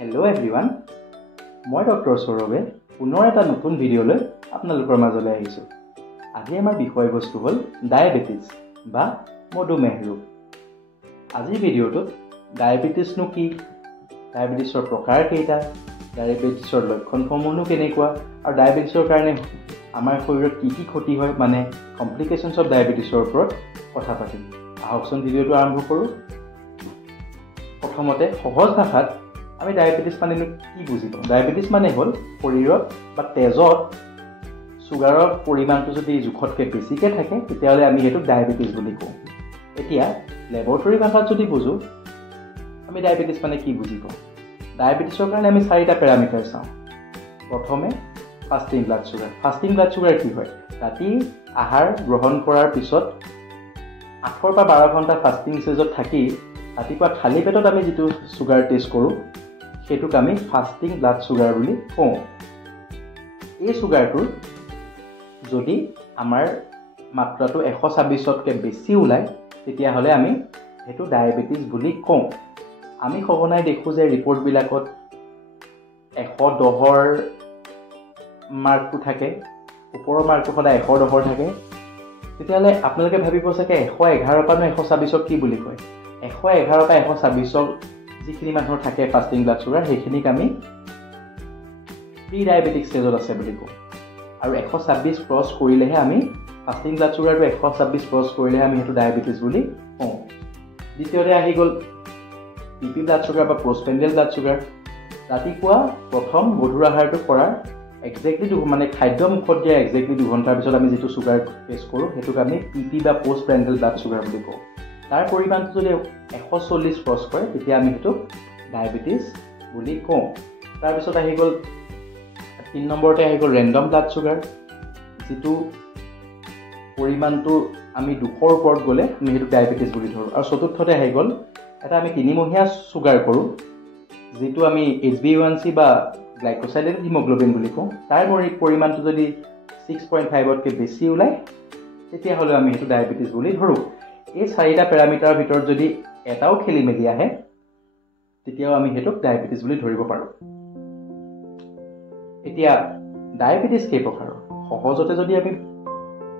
Hello everyone, মই doctor সৌৰভে পুনৰ এটা নতুন ভিডিঅ'লৈ আপোনালোকৰ মাজলৈ আহিছোঁ। আজি আমাৰ বিষয়বস্তু হ'ল ডায়েবেটিছ বা মধুমেহ ৰোগ। আজিৰ ভিডিঅ'টোত ডায়েবেটিছনো কি, ডায়েবেটিছৰ প্ৰকাৰ কেইটা, ডায়েবেটিছৰ লক্ষণসমূহনো কেনেকুৱা আৰু ডায়েবেটিছৰ কাৰণে আমাৰ শৰীৰত কি কি ক্ষতি হয় মানে কমপ্লিকেশ্যনছ অফ ডায়েবেটিছৰ ওপৰত কথা পাতিম। আহকচোন ভিডিঅ'টো আৰম্ভ কৰোঁ। প্ৰথমতে সহজ ভাষাত আমি ডায়েবেটিছ মানে কি বুজি পাওঁ? ডায়েবেটিছ মানে হ'ল শৰীৰত বা তেজত চুগাৰৰ পৰিমাণটো যদি জোখতকৈ বেছিকৈ থাকে তেতিয়াহ'লে আমি সেইটোক ডায়েবেটিছ বুলি কওঁ। এতিয়া লেবৰেটৰী ভাষাত যদি বুজোঁ আমি ডায়েবেটিছ মানে কি বুজি পাওঁ? ডায়েবেটিছৰ কাৰণে আমি 4টা পেৰামিটাৰ চাওঁ। প্ৰথমে fasting blood sugar. Fasting blood sugar কি হয়? ৰাতি আহাৰ গ্ৰহণ কৰাৰ পিছত 8 পৰা 12 ঘণ্টা ফাষ্টিং ষ্টেজত থাকি ৰাতিপুৱা খালী পেটত আমি যিটো চুগাৰ টেষ্ট কৰোঁ সেইটোক আমি ফাষ্টিং ব্লাড চুগাৰ বুলি কওঁ। এই চুগাৰটোৰ যদি আমাৰ মাত্ৰাটো 126তকৈ বেছি ওলায় তেতিয়াহ'লে আমি সেইটো ডায়েবেটিছ বুলি কওঁ। আমি সঘনাই দেখোঁ যে ৰিপৰ্টবিলাকত 110ৰ মাৰ্কটো থাকে, ওপৰৰ মাৰ্কটো সদায় 110 থাকে। তেতিয়াহ'লে আপোনালোকে ভাবিব চাগে 111 পৰা 126ক কি বুলি কয়? 111 পৰা 126ক যিখিনি মানুহৰ থাকে ফাষ্টিং ব্লাড চুগাৰ সেইখিনিক আমি প্ৰি ডায়েবেটিক ষ্টেজত আছে বুলি কওঁ। আৰু 126 ক্ৰছ কৰিলেহে আমি ফাষ্টিং ব্লাড চুগাৰটো 126 ক্ৰছ কৰিলেহে আমি সেইটো ডায়েবেটিছ বুলি কওঁ। দ্বিতীয়তে আহি গ'ল পিপি ব্লাড চুগাৰ বা পষ্টপেণ্ডিয়েল ব্লাড চুগাৰ। ৰাতিপুৱা প্ৰথম গধুৰ আহাৰটো কৰাৰ একজেক্টলি মানে খাদ্য মুখত দিয়া একজেক্টলি 2 ঘণ্টাৰ পিছত আমি যিটো চুগাৰ টেষ্ট কৰোঁ সেইটোক আমি পিপি বা পষ্টপেণ্ডিয়েল ব্লাড চুগাৰ বুলি কওঁ। তাৰ পৰিমাণটো যদি 140 ক্ৰছ কৰে তেতিয়া আমি সেইটোক ডায়েবেটিছ বুলি কওঁ। তাৰপিছত আহি গ'ল 3 নম্বৰতে আহি গ'ল ৰেণ্ডম ব্লাড চুগাৰ, যিটো পৰিমাণটো আমি 200ৰ ওপৰত গ'লে আমি সেইটো ডায়েবেটিছ বুলি ধৰোঁ। আৰু চতুৰ্থতে আহি গ'ল এটা আমি 3মহীয়া চুগাৰ কৰোঁ যিটো আমি HbA1c বা গ্লাইক'ছাইলেটেড হিমোগ্ল'বিন বুলি কওঁ। তাৰ পৰিমাণটো যদি 6.5তকৈ বেছি ওলায় তেতিয়াহ'লে আমি সেইটো ডায়েবেটিছ বুলি ধৰোঁ। এই 4টা পেৰামিটাৰৰ ভিতৰত যদি এটাও খেলি মেলি আহে তেতিয়াও আমি সেইটোক ডায়েবেটিছ বুলি ধৰিব পাৰোঁ। এতিয়া ডায়েবেটিছ কেই প্ৰকাৰৰ? সহজতে যদি আমি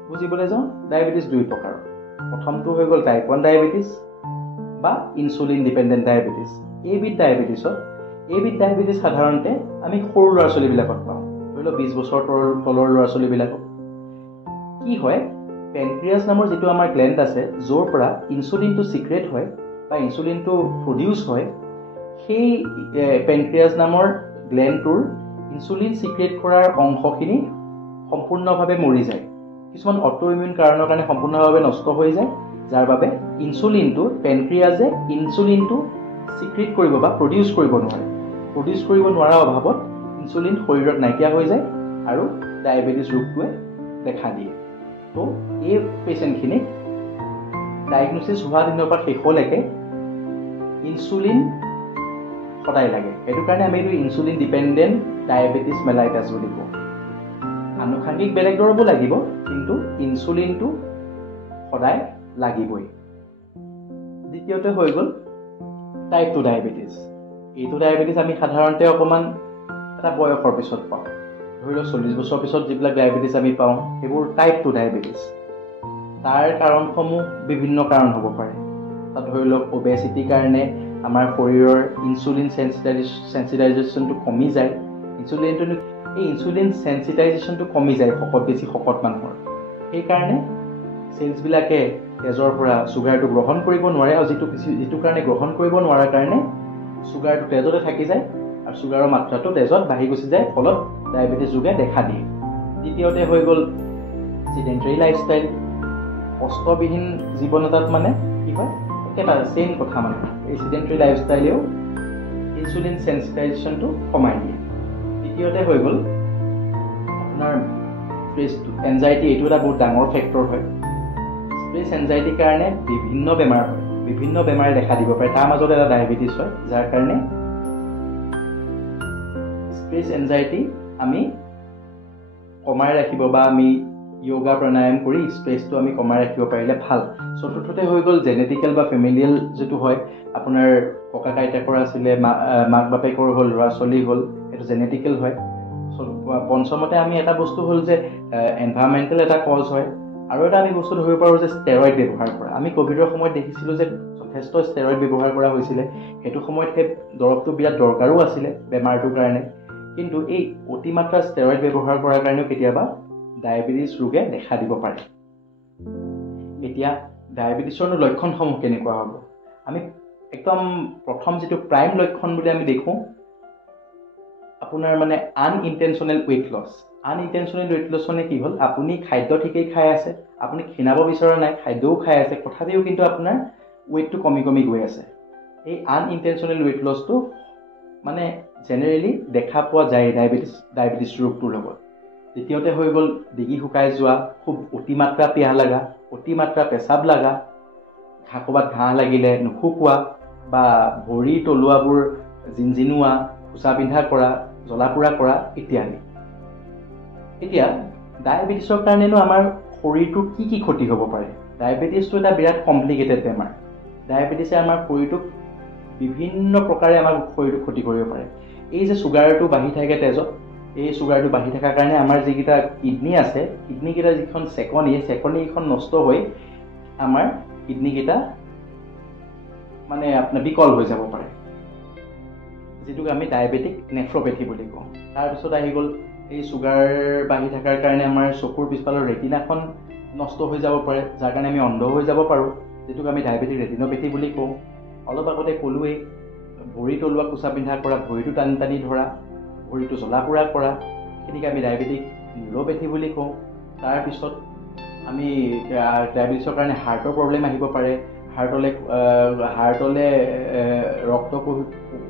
বুজিবলৈ যাওঁ ডায়েবেটিছ 2 প্ৰকাৰৰ। প্ৰথমটো হৈ গ'ল টাইপ 1 ডায়েবেটিছ বা ইনচুলিন ডিপেণ্ডেণ্ট ডায়েবেটিছ। এইবিধ ডায়েবেটিছ সাধাৰণতে আমি সৰু ল'ৰা ছোৱালীবিলাকত পাওঁ। ধৰি লওক 20 বছৰ তলৰ ল'ৰা ছোৱালীবিলাকক। কি হয়? পেনক্ৰিয়াছ নামৰ যিটো আমাৰ গ্লেণ্ড আছে য'ৰ পৰা ইনচুলিনটো চিক্ৰেট হয় বা ইনচুলিনটো প্ৰডিউচ হয়, সেই পেনক্ৰিয়াছ নামৰ গ্লেণ্ডটোৰ ইনচুলিন চিক্ৰেট কৰাৰ অংশখিনি সম্পূৰ্ণভাৱে মৰি যায়। কিছুমান অটোইমিউন কাৰণৰ কাৰণে সম্পূৰ্ণভাৱে নষ্ট হৈ যায়, যাৰ বাবে পেনক্ৰিয়াছে ইনচুলিনটো চিক্ৰেট কৰিব বা প্ৰডিউচ কৰিব নোৱাৰে। প্ৰডিউচ কৰিব নোৱাৰাৰ অভাৱত ইনচুলিন শৰীৰত নাইকিয়া হৈ যায় আৰু ডায়েবেটিছ ৰোগটোৱে দেখা দিয়ে। তো এই পেচেণ্টখিনিক ডায়েগনচিছ হোৱা দিনৰ পৰা শেষলৈকে ইনচুলিন সদায় লাগে। সেইটো কাৰণে আমি এইটো ইনচুলিন ডিপেণ্ডেণ্ট ডায়েবেটিছ মেলাইটাছ বুলি কওঁ। আনুষাংগিক বেলেগ দৰবো লাগিব কিন্তু ইনচুলিনটো সদায় লাগিবই। দ্বিতীয়তে হৈ গ'ল টাইপ 2 ডায়েবেটিছ। এইটো ডায়েবেটিছ আমি সাধাৰণতে অকণমান এটা বয়সৰ পিছত পাওঁ। ধৰি লওক 40 বছৰৰ পিছত যিবিলাক ডায়েবেটিছ আমি পাওঁ সেইবোৰ টাইপ 2 ডায়েবেটিছ। তাৰ কাৰণসমূহ বিভিন্ন কাৰণ হ'ব পাৰে। তাত ধৰি লওক অবেচিটিৰ কাৰণে আমাৰ শৰীৰৰ ইনচুলিন চেন্সিটাইজেশ্যনটো কমি যায়। ইনচুলিন চেন্সিটাইজেশ্যনটো কমি যায় বেছি শকত মানুহৰ। সেইকাৰণে চেলছবিলাকে তেজৰ পৰা চুগাৰটো গ্ৰহণ কৰিব নোৱাৰে আৰু যিটো কাৰণে গ্ৰহণ কৰিব নোৱাৰাৰ কাৰণে চুগাৰটো তেজতে থাকি যায় আৰু চুগাৰৰ মাত্ৰাটো তেজত বাঢ়ি গুচি যায়, ফলত ডায়েবেটিছ ৰোগে দেখা দিয়ে। দ্বিতীয়তে হৈ গ'ল চিডেণ্টেৰী লাইফষ্টাইল। কষ্টবিহীন জীৱন এটাত মানে কি হয় একেটা চেইম কথা মানে এই চিডেণ্টেৰী লাইফষ্টাইলেও ইনচুলিন চেন্সিটাইজেশ্যনটো কমাই দিয়ে। দ্বিতীয়তে হৈ গ'ল আপোনাৰ এনজাইটি। এইটো এটা বহুত ডাঙৰ ফেক্টৰ হয়। ষ্ট্ৰেছ এনজাইটিৰ কাৰণে বিভিন্ন বেমাৰ হয়, বিভিন্ন বেমাৰে দেখা দিব পাৰে। তাৰ মাজত এটা ডায়েবেটিছ হয়, যাৰ কাৰণে ষ্ট্ৰেছ এনজাইটি আমি কমাই ৰাখিব বা আমি য়োগা প্ৰাণায়াম কৰি ষ্ট্ৰেছটো আমি কমাই ৰাখিব পাৰিলে ভাল। চতুৰ্থতে হৈ গ'ল জেনেটিকেল বা ফেমিলিয়েল যিটো হয়, আপোনাৰ ককা আইতাকৰ আছিলে, মাক বাপেকৰ হ'ল, ল'ৰা ছোৱালী হ'ল, সেইটো জেনেটিকেল হয়। পঞ্চমতে আমি এটা বস্তু হ'ল যে এনভাইৰমেণ্টেল এটা কজ হয়। আৰু এটা আমি বস্তু ধৰিব পাৰোঁ যে ষ্টেৰইড ব্যৱহাৰ কৰা। আমি ক'ভিডৰ সময়ত দেখিছিলোঁ যে যথেষ্ট ষ্টেৰইড ব্যৱহাৰ কৰা হৈছিলে। সেইটো সময়ত সেই দৰৱটো বিৰাট দৰকাৰো আছিলে বেমাৰটোৰ কাৰণে। কিন্তু এই অতিমাত্ৰা ষ্টেৰইড ব্যৱহাৰ কৰাৰ কাৰণেও কেতিয়াবা ডায়েবেটিছ ৰোগে দেখা দিব পাৰে। এতিয়া ডায়েবেটিছৰ লক্ষণসমূহ কেনেকুৱা হ'ব? আমি একদম প্ৰথম যিটো প্ৰাইম লক্ষণ বুলি আমি দেখোঁ, আপোনাৰ মানে আনইনটেনশ্যনেল ৱেইট লছ। আনইনটেনশ্যনেল ৱেইট লছ মানে কি হ'ল, আপুনি খাদ্য ঠিকেই খাই আছে, আপুনি ক্ষীণাব বিচৰা নাই, খাদ্যও খাই আছে, তথাপিও কিন্তু আপোনাৰ ৱেইটটো কমি কমি গৈ আছে। এই আনইনটেনশ্যনেল ৱেইট লছটো মানে জেনেৰেলি দেখা পোৱা যায় ডায়েবেটিছ ৰোগটোৰ লগত। দ্বিতীয়তে হৈ গ'ল ডিঙি শুকাই যোৱা, খুব অতিমাত্ৰা পিয়াহ লগা, অতিমাত্ৰা পেচাব লগা, ক'ৰবাত ঘাঁহ লাগিলে নুশুকোৱা, বা ভৰিৰ তলুৱাবোৰ জিনজিনোৱা, খোচা পিন্ধা কৰা, জ্বলা পোৰা কৰা ইত্যাদি। এতিয়া ডায়েবেটিছৰ কাৰণেনো আমাৰ শৰীৰটোৰ কি কি ক্ষতি হ'ব পাৰে? ডায়েবেটিছটো এটা বিৰাট কমপ্লিকেটেড বেমাৰ। ডায়েবেটিছে আমাৰ শৰীৰটোক বিভিন্ন প্ৰকাৰে আমাৰ শৰীৰটোক ক্ষতি কৰিব পাৰে। এই যে চুগাৰটো বাঢ়ি থাকে তেজত, এই চুগাৰটো বাঢ়ি থকাৰ কাৰণে আমাৰ যিকেইটা কিডনী আছে, কিডনীকেইটা যিখন চেকনিকেইখন নষ্ট হৈ আমাৰ কিডনীকেইটা মানে আপোনাৰ বিকল হৈ যাব পাৰে, যিটোক আমি ডায়েবেটিক নেফ্ৰপেথি বুলি কওঁ। তাৰপিছত আহি গ'ল এই চুগাৰ বাঢ়ি থকাৰ কাৰণে আমাৰ চকুৰ পিছফালৰ ৰেটিনাখন নষ্ট হৈ যাব পাৰে, যাৰ কাৰণে আমি অন্ধ হৈ যাব পাৰোঁ, যিটোক আমি ডায়েবেটিক ৰেটিনোপেথি বুলি কওঁ। অলপ আগতে ক'লোৱেই, ভৰি তলুৱা কোচা পিন্ধা কৰা, ভৰিটো টানি টানি ধৰা, ভৰিটো জ্বলা পোৰা কৰা, সেইখিনিকে আমি ডায়েবেটিক নিউৰোপেথি বুলি কওঁ। তাৰপিছত আমি ডায়েবেটিছৰ কাৰণে হাৰ্টৰ প্ৰব্লেম আহিব পাৰে। হাৰ্টলে ৰক্ত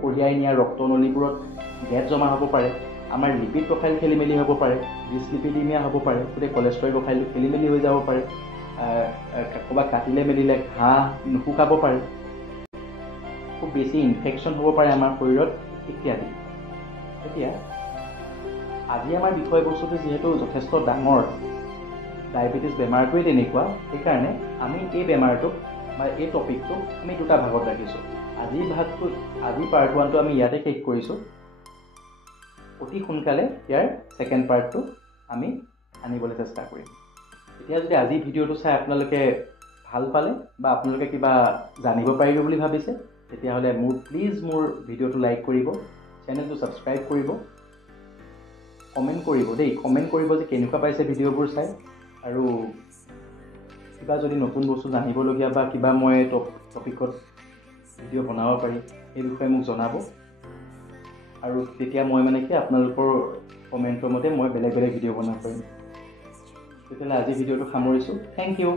কঢ়িয়াই নিয়া ৰক্তনলীবোৰত গেছ জমা হ'ব পাৰে। আমাৰ লিপিড প্ৰফাইল খেলি মেলি হ'ব পাৰে, ডিছলিপিডিমিয়া হ'ব পাৰে, গোটেই কলেষ্ট্ৰল প্ৰফাইলটো খেলি মেলি হৈ যাব পাৰে। ক'ৰবাত কাটিলে মেলিলে ঘাঁহ নুশুকাব পাৰে, খুব বেছি ইনফেকশ্যন হ'ব পাৰে আমাৰ শৰীৰত ইত্যাদি। এতিয়া আজি আমাৰ বিষয়বস্তুটো যিহেতু যথেষ্ট ডাঙৰ, ডায়েবেটিছ বেমাৰটোৱেই তেনেকুৱা, সেইকাৰণে আমি এই বেমাৰটোক বা এই টপিকটোক আমি দুটা ভাগত ৰাখিছোঁ। আজিৰ পাৰ্ট 1টো আমি ইয়াতে শেষ কৰিছোঁ। অতি সোনকালে ইয়াৰ ছেকেণ্ড পাৰ্টটো আমি আনিবলৈ চেষ্টা কৰিম। এতিয়া যদি আজিৰ ভিডিঅ'টো চাই আপোনালোকে ভাল পালে বা আপোনালোকে কিবা জানিব পাৰিব বুলি ভাবিছে, তেতিয়াহ'লে প্লিজ মোৰ ভিডিঅ'টো লাইক কৰিব, চেনেলটো ছাবস্ক্ৰাইব কৰিব, কমেণ্ট কৰিব দেই, কমেণ্ট কৰিব যে কেনেকুৱা পাইছে ভিডিঅ'বোৰ চাই, আৰু কিবা যদি নতুন বস্তু জানিবলগীয়া বা কিবা মই টপিকত ভিডিঅ' বনাব পাৰি, সেই বিষয়ে মোক জনাব। আৰু তেতিয়া মই মানে কি আপোনালোকৰ কমেণ্টৰ মতে মই বেলেগ বেলেগ ভিডিঅ' বনাব পাৰিম। তেতিয়াহ'লে আজি ভিডিঅ'টো সামৰিছোঁ। Thank U.